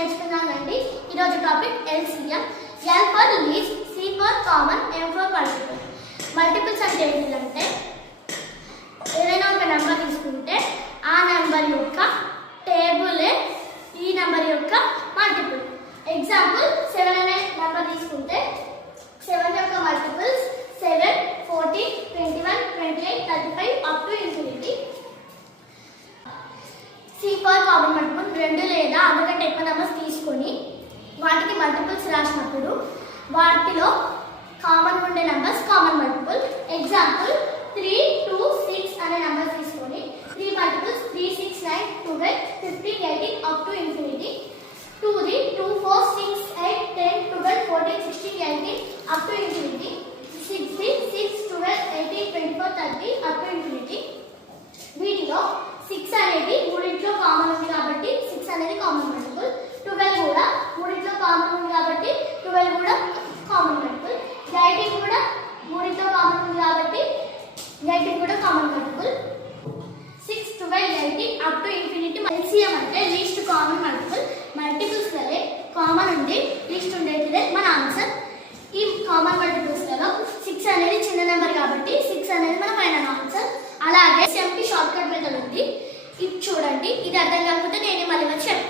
నేర్చుకున్నామండి. ఈరోజు topic LCM. L for least, C for common, M for multiple. Multiples అంటే ఏంటంటే ఏదైనా ఒక నెంబర్ తీసుకుంటే ఆ నెంబర్ యొక్క టేబులే ఈ నెంబర్ యొక్క మల్టిపుల్. ఎగ్జాంపుల్ 7 అనే నెంబర్ తీసుకుంటే 7 యొక్క multiples 7, 14, 21, 28, 35 up to infinity. C for common multiple, రెండు లేదా అంతకంటే ఎక్కువ నెంబర్స్ తీసుకొని వాటికి మల్టిపుల్స్ రాసినప్పుడు వాటిలో కామన్ ఉండే నెంబర్స్ కామన్ మల్టిపుల్. ఎగ్జాంపుల్ 3, 2, 6 అనే నెంబర్స్ తీసుకొని 3 multiples 3, 6, 9, 12, 15, 18 up to infinity. 2, 2, 4, 6, 8, 10, 12, 14, 16, 18 up to infinity. 6, 6, 12, 18, 24, 30 up to infinity. వీటిలో 6 అనేది మూడింట్లో కామన్ ఉంది కాబట్టి 6 అనేది కామన్ మల్టిపుల్. 12 కూడా మూడింట్లో కామన్ ఉంది కాబట్టి 12 కూడా కామన్ మల్టిపుల్. 18 కూడా మూడింట్లో కామన్ ఉంది కాబట్టి 18 కూడా common multiple. 6, 12, 18 up to infinity. LCM అంటే లీస్ట్ కామన్ మల్టిపుల్. మల్టిపుల్స్ వలె కామన్ ఉంది, లీస్ట్ ఉండేటిదే మన ఆన్సర్. ఈ కామన్ మల్టిపుల్స్ లలో 6 అనేది చిన్న నెంబర్ కాబట్టి 6 అనేది మన ఫైనల్ ఆన్సర్. అలాగే LCM కి షార్ట్ కట్ మెథడ్ ఉంది. ఇది చూడండి, ఇది అర్థం కాకపోతే నేను మళ్ళీ వచ్చి చెప్తాను.